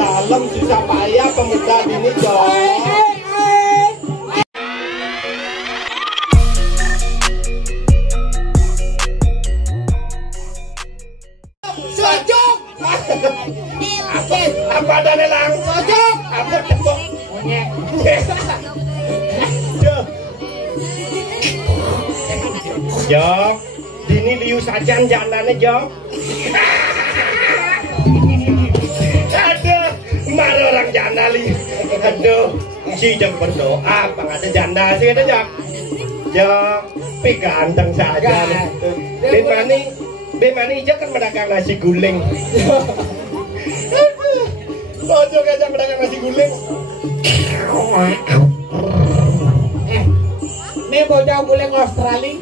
Dalam susah payah pemuda ini Sojok. Apa ada nelang? Sojok. Apa tepuk? Jok, dini liu sajan janane Jok. Malah orang janda li, aduh, si Jok berdoa, apa ada janda sih ada Jok? Jok, pi ganteng saja. Bemani Jok kan pedagang nasi guling. Jok aja pedagang nasi guling. Ini bocah guling Australia.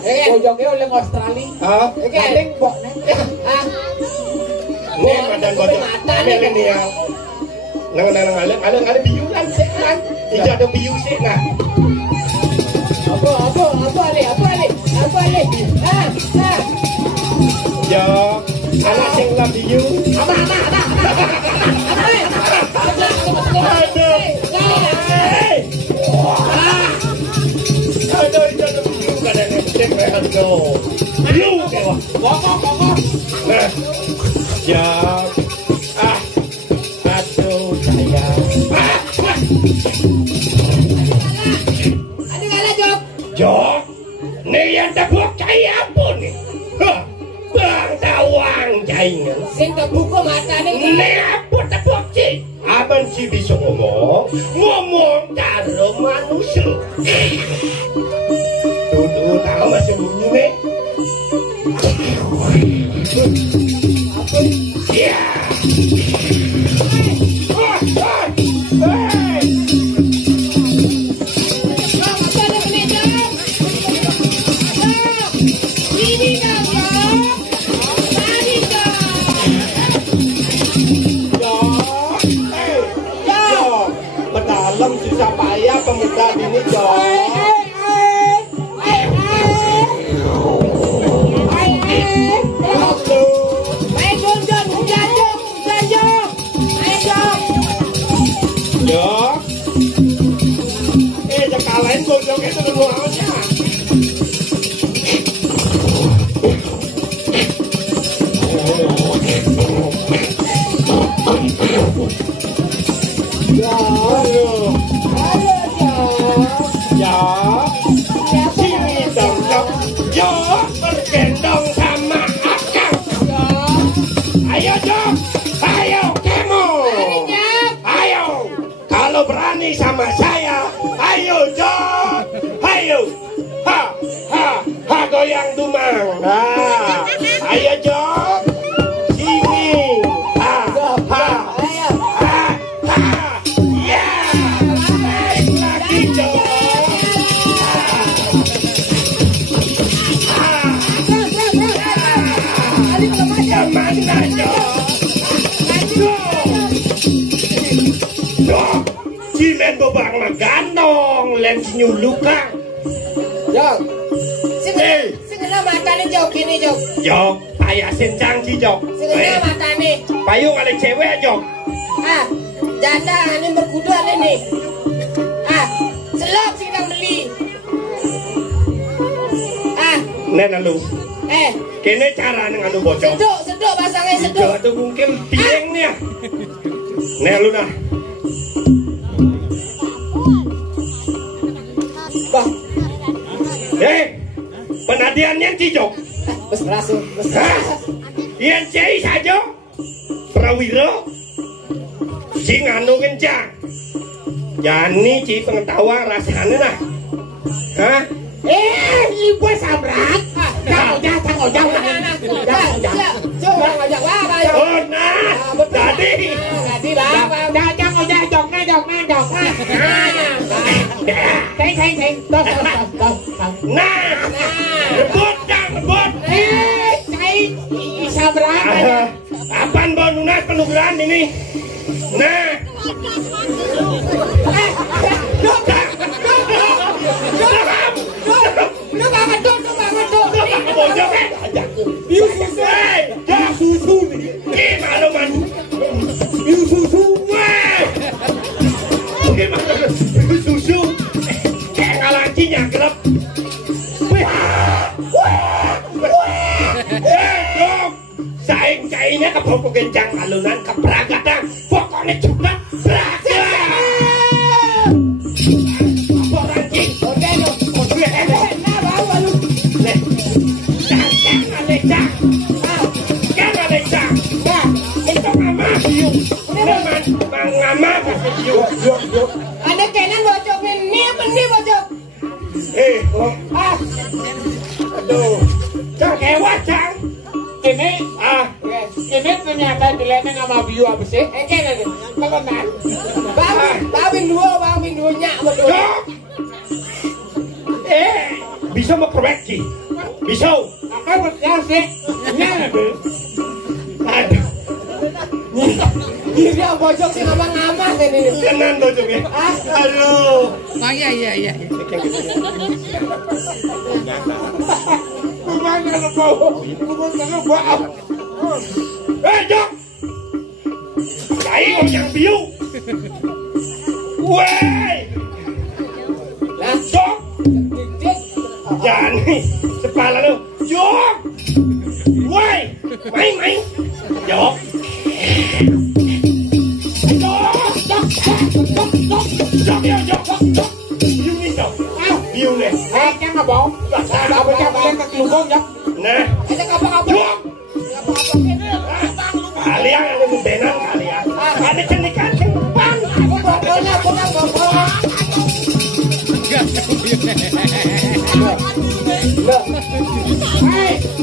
Bocahnya guling Australia. Ini guling bok nih. Ini badan bocah milenial. Nang ada biuran sih kan. Tidak ada biu sih nah. Apa ali? Jok, anak sing lah biu. Apa? Aduh, itu ada biu kan yang cek rehat do. Biu kewa. Kok. Nah, Jok. Aduh sayang. Ada ngala Jok. Jok, nih yang tebuk cai apa nih? Bang tawang caingan. Sing kebuka mata nih. Nih apa tebuk cai? Abang si bisa ngomong karo manusia. Tuh tahu masih bunyi nih. Apa? Ya. Dalam susah payah pemuda ini Jok. Jok. Jangan kalahin bojong itu dulu aja. Sini dong Jok. Jok bergendong sama akang. Ayo Jok. Ayo kemo. Ayo. Kalau berani sama saya, ayo Jok. Ayo. Ha goyang dumang. Ayo Jok. Sini. Cilen bobang magandong len nyuluka. Jok. Sing mata nih Jok ini Jok. Jok, payah sencang si Jok. Sing mata nih. Payung ada cewek Jok. Janda ini berkudu ada nih. Selop sing nang beli. Nena lu. Kene cara nganu bocor. Seduk pasangnya seduk. Itu mungkin pieng nih ya. Nih lu nah. Bah. Penadiannya Cijok. Bes berhasil. Yang cai saja. Prawiro. Si nganu kencang. Jani ci pengetahuan rasanya nah. Ibu sabrak. Jangan apaan bawa lunas penugaran ini? Nah, biu susu. Jok susu nih. Gimana man? Biu susu. Gimana? Biu susu. Kayak ngalancinya kerap. Jok. Saing kayaknya keboko kencang alunan keberangkatan. Pokoknya juga berangkat. Ada kenan bocok ini apa nih bocok? Aduh, cang hewan cang. Ini ini ternyata dilene sama biu apa sih? Kenan temenan. Bang dua nyak betul. Bisa memperbaiki. Bisa. Apa betul sih? Nyana be. Aduh. Dia bocok sih ngama-ngama ini. Kenan bocoknya. Aduh. Iya. Kumanya lu bau. Jok. Saya yang biu. Wey. Jok. Jangan nih. Kepala lu. Jok. Wey. Main. Jok. Jok. Biu nih Jok. Biu nih. Jangan ngabong. Apa yang ke kelukong ya? Nah. Ada apa-apa? Jok. Kalian yang membenang kalian. Ada cendikan cengpang. Bobolnya bukan bobol.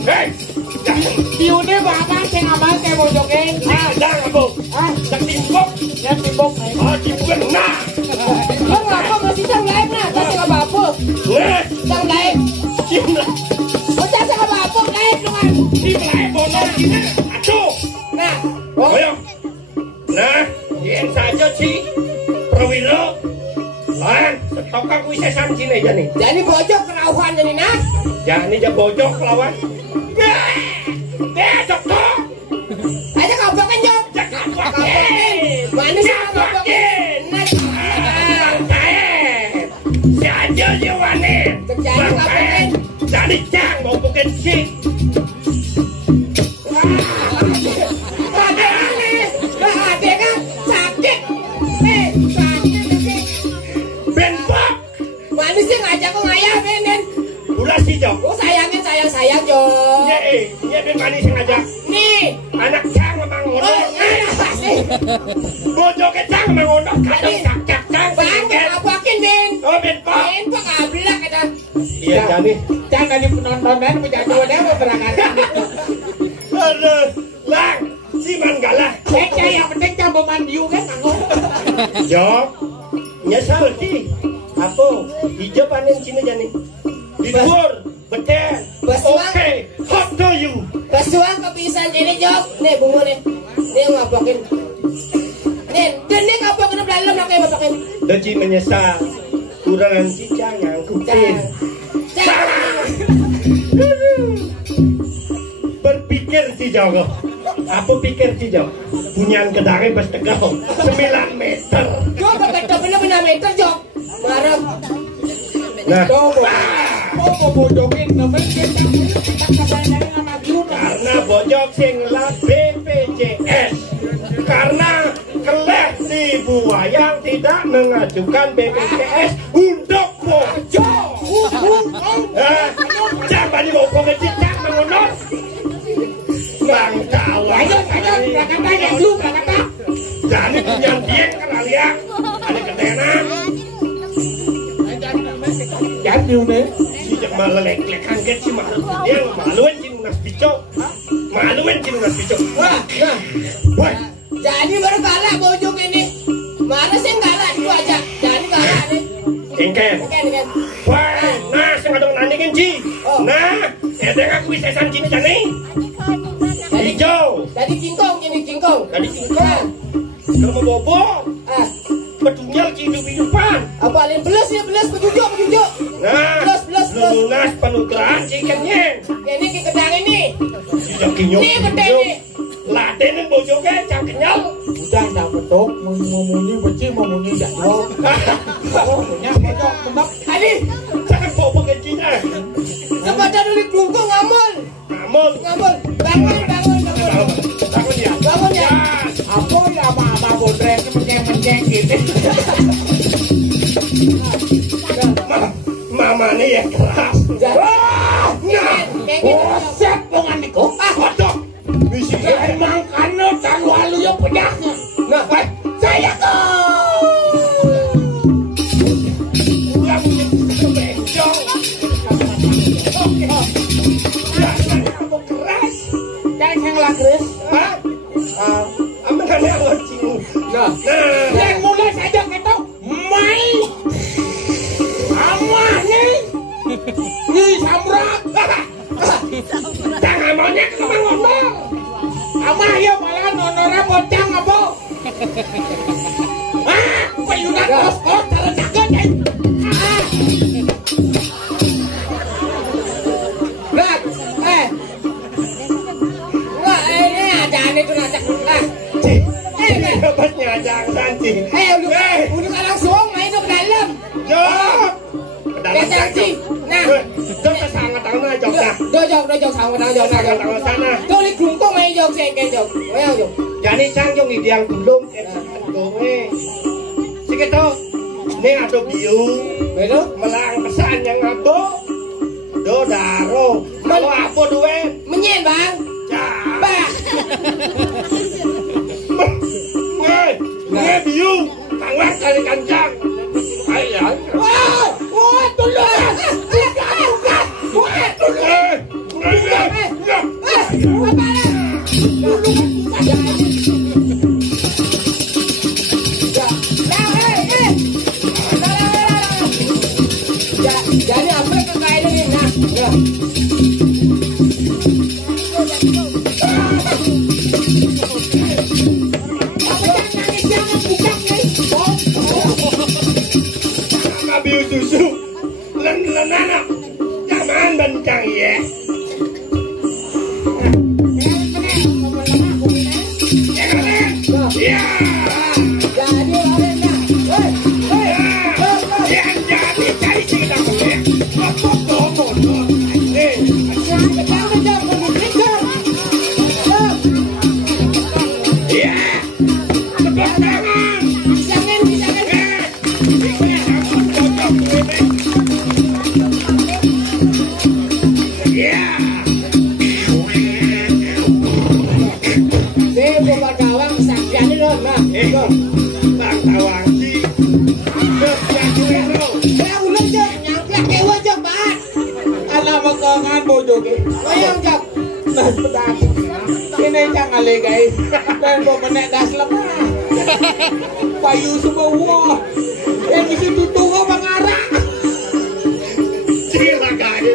Hei. Biune bapak sing amal kayak bojokin. Jangan bu. Jak timbuk. Ya timbuk. Timbuk. Nah. Lo ngapa masih sang lain nah? Kasih ke bapuk. Sang lain. Udah sang ke bapuk lain lu kan. Lain bodoh gini. Aduh. Nah. Ayo. Nah. Yang saja sih. Perwira. Setokak wisesan sini aja nih. Jadi bocok kerauhan jadi nah. Jangan aja bocok lawan. Jok. Aja kabakan Jok. Kabakin. Mana sih kabakin? Si aja jawanin. Terjadi kabakin. Jadi cang mau bukan sih. Ada kan sakit. Sakit. Benpok. Mana sih ngajak kok ngayah benen? Ulah si Jok. Oh sayangin sayang Jok. Iya ben manis sengaja. Nih. Anak cang memang ngono. Apa sih? Bojok cang memang ngono. Kadang cak cang. Bang, kabakin Ben. Oh benpok. Benpok ablak kata. Iya Jani. Jangan dari penontonan menjatuh dia berangkat. Aduh, lang. Siman galah. Yang penting campuran biu kan nganggo. Jok. Nyesal ki. Apa? Hijau panen sini Jani. Di luar, betul. Oke, hot to you. Basuang kepisan ini Jok. Nih bunga nih. Nih ngapakin. Nih ngapakin dalam nak kayak ngapakin. Doji menyesal. Kurangan cicang yang kupin. Berpikir si Jok. Apa pikir si Jok? Punyaan kedangin pas tegak 9 meter. Jok benar-benar meter Jok. Bareng. Nah, Mau bojokin namanya sama biu. karena bojok sing lah BPJS. Karena keleh di buayang tidak mengajukan BPJS untuk bojok. Jangan di bokong cicak mengonor. Bang kawan. Ayo, berangkat aja dulu, berangkat. Jadi punya dia kan lihat ada ketenan. Jangan biu deh. Sejak malah lek-lekan ke si malu. Dia maluin cinas picok. Maluin cinas picok. Wah, nah. Wah. Jadi baru kalah bojok ini. Mana sih kalah itu aja. Jadi kalah nih. Engken. Engken. Wah, nah sing ada nandingin Ci. Nah, edeng aku bisa san sini jane. Hijau. Tadi kingkong ini kingkong. Tadi kingkong. Kamu bobo. Betunya hidup-hidupan. Apa lain belas ya belas pejujuk. Nah, Belas. lunas penutraan ikannya. Ini ke kedang ini. kinyuk. Ini bedene. Latene bojoke cak kenyal. Udah tak petuk, mau muni beci, mau muni jak jauh. Oh, nya pojok tembak. Ali, Jangan bawa kecina. sebaca dulu kelungkung ngamun. Namun, Ngamun. Bangun. bangun ya. Bangun ya. Apa ya ama bodreng menceng gitu. Mama nih ya keras. Wah, Nah, Set pongan niku. waduh. Misi Emang kano tan walu yo pedaknya. Nah, Saya kok. yang kebencong. Kamu keras. Kan yang lagres. Hah? Aman kan yang ngocing. Nah, yang mulai saja kita mai. Amah nih. Nih samrak. Jangan monyet kemang ngomong. Amah ya malah nonora bocang apa? Ah, payunan kos-kos cara jaga deh. Rat, Wah, ini ada aneh tuh nacak. Ini dapat nyajang sanci. Udah langsung main ke dalam. Jok. Dalam Sanci. Nah, Jok sangat tahu na jok na. dojok sama dojok Tahu sana. Tuh di kelungkung main jok sih kayak jok. Ayo jok. Jadi sang jong di yang belum gue. Segitu. Ini ada biu. Betul? Melang pesan yang apa? Do daro. Kalau apa duwe? Menyen bang. Bah. Nge biu. Tanglas kali kancang. Ayo. Wah, tolong. Wah, tolong. Jadi apa yang kayak ini? Nah, Biu susu. Len anak. Jangan bencang ya. Ya. jadi orangnya. Yang jadi cari cerita gue. Apa tuh? Ya. Tepuk tangan. Bang Tawangsi. Alam mo ko nga bojoge. Nas pedang. Ini jangan legai. Dan bo menek das lemah. Payu semua. Yang isi tutuh mengarah. Sila kaya.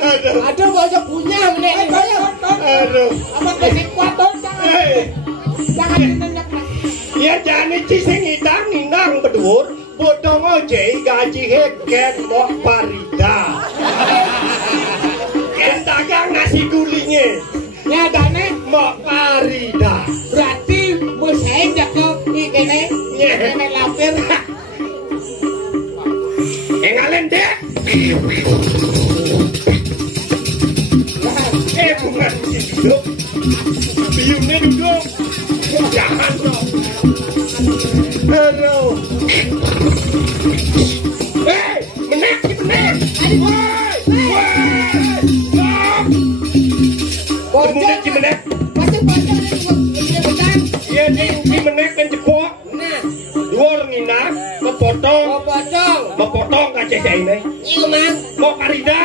Aduh. Ada banyak punya menek. Aduh. Apa kasih kuat dong jangan. Jangan dinyak. Ya jane cising idang ninang bedur. Bodong ojek gaji heket mok parida. Ken dagang nasi gulingnya. Ya dane Mok parida. berarti saya jago ikene. Ini lapir. Engalen dek. Bukan duduk. Biumnya duduk. Jangan dong. Aduh. Menek. Kemudian cimenek. Iya di menek kan jekok. Dua ngina, kepotong kaca ini. Mau karida.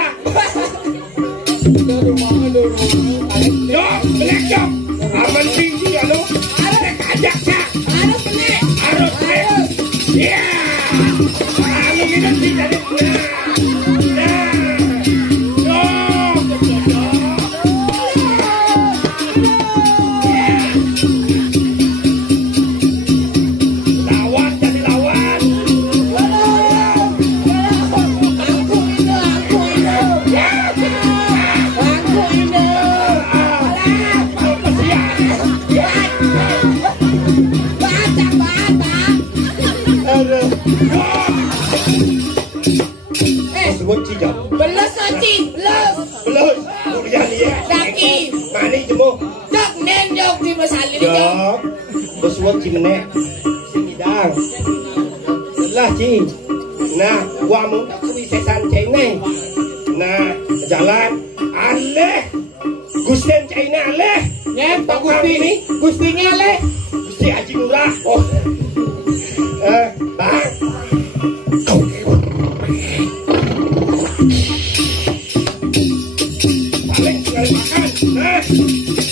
Yo, menek yo. Aman tinggi ya lo. Ada kajak ya. Harus menek. Iya. Lalu kita tidak menek simidang lah ci nah wamu kewisesan China nah jalan aleh Gusten China aleh nyet Pak Gusti Gustinya leh Gusti Haji Murah oh bang paling sekali makan